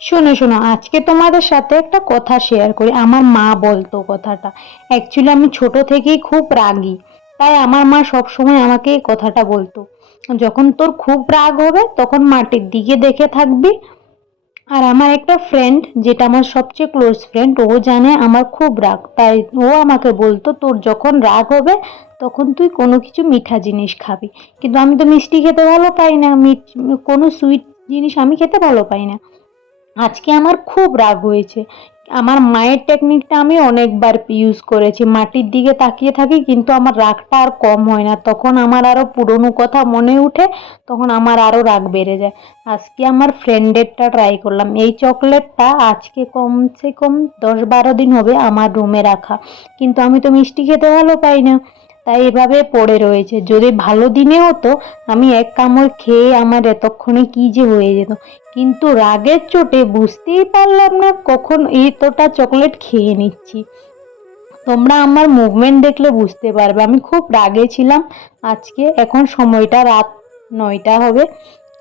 শোনো শোনো, আজকে তোমাদের সাথে একটা কথা শেয়ার করি। আমার মা বলতো কথাটা। অ্যাকচুয়ালি আমি ছোট থেকেই খুব রাগী। তাই আমার মা সবসময় আমাকে এই কথাটা বলতো। যখন তোর খুব রাগ হবে, তখন মাটির দিকে দেখে থাকবি। আর আমার একটা ফ্রেন্ড যেটা আমার সবচেয়ে ক্লোজ ফ্রেন্ড ও জানে আমার খুব রাগ। তাই ও আমাকে বলতো, তোর যখন রাগ হবে, তখন তুই কোনো কিছু মিঠা জিনিস খাবি। কিন্তু আমি তো মিষ্টি খেতে ভালো পাই না। কোনো সুইট জিনিস আমি খেতে ভালো পাই না। আজকে আমার খুব রাগ হয়েছে। আমার মায়ের টেকনিকটা আমি অনেকবার ইউজ করেছি। মাটির দিকে তাকিয়ে থাকি, কিন্তু আমার রাগটা আর কম হয় না। তখন আমার আরও পুরনো কথা মনে উঠে, তখন আমার আরও রাগ বেড়ে যায়। আজকে আমার ফ্রেন্ডেরটা ট্রাই করলাম। এই চকলেটটা আজকে কমসে কম দশ বারো দিন হবে আমার রুমে রাখা। কিন্তু আমি তো মিষ্টি খেতে ভালো পাই না। তাই এভাবে পড়ে রয়েছে। যদি ভালো দিনে হতো, আমি এক কামড় খেয়ে আমার এতক্ষণে কি যে হয়ে যেত। কিন্তু রাগের চোটে বুঝতেই পারলাম না কখন এতটা চকলেট খেয়ে নিচ্ছি। তোমরা আমার মুভমেন্ট দেখলে বুঝতে পারবে। আমি খুব রাগে ছিলাম। আজকে এখন সময়টা রাত নয়টা হবে।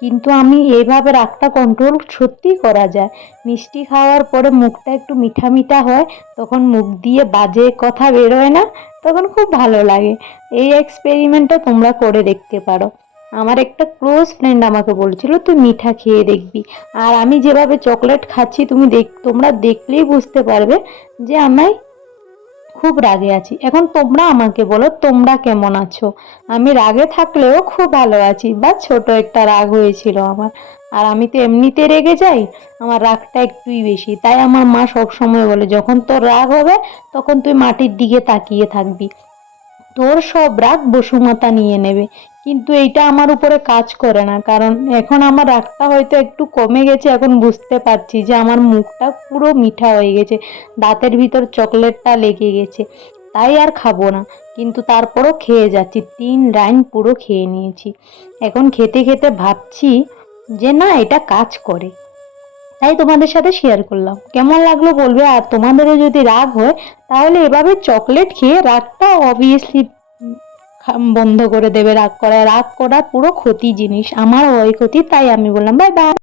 কিন্তু আমি এইভাবে রাগটা কন্ট্রোল সত্যিই করা যায়। মিষ্টি খাওয়ার পরে মুখটা একটু মিঠা মিঠা হয়, তখন মুখ দিয়ে বাজে কথা বেরোয় না, তখন খুব ভালো লাগে। এই এক্সপেরিমেন্টটা তোমরা করে দেখতে পারো। আমার একটা ক্লোজ ফ্রেন্ড আমাকে বলেছিল, তুই মিঠা খেয়ে দেখবি। আর আমি যেভাবে চকলেট খাচ্ছি, তুমি দেখ, তোমরা দেখলেই বুঝতে পারবে যে আমি খুব রাগে আছি। এখন তোমরা আমাকে বলো, তোমরা কেমন আছো? আমি রাগে থাকলেও খুব ভালো আছি, বা ছোট একটা রাগ হয়েছিল আমার। আর আমি তো এমনিতে রেগে যাই, আমার রাগটা একটুই বেশি। তাই আমার মা সবসময় বলে, যখন তোর রাগ হবে, তখন তুই মাটির দিকে তাকিয়ে থাকবি। তোর সব রাগ বসুমাতা নিয়ে নেবে। কিন্তু এইটা আমার উপরে কাজ করে না, কারণ এখন আমার রাগটা হয়তো একটু কমে গেছে, এখন বুঝতে পারছি যে আমার মুখটা পুরো মিঠা হয়ে গেছে, দাঁতের ভিতর চকলেটটা লেগে গেছে, তাই আর খাব না। কিন্তু তারপরও খেয়ে যাচ্ছি, তিন লাইন পুরো খেয়ে নিয়েছি। এখন খেতে খেতে ভাবছি যে না, এটা কাজ করে। তাই তোমাদের সাথে শেয়ার করলাম। কেমন লাগল বলবে? আর তোমাদেরও যদি রাগ হয়, তাহলে এভাবে চকলেট খেয়ে রাগটা অবভিয়াসলি বন্ধ করে দেবে। রাগ করা রাগ করা পুরো ক্ষতি জিনিস। আমার ওই ক্ষতি, তাই আমি বললাম বাই বাই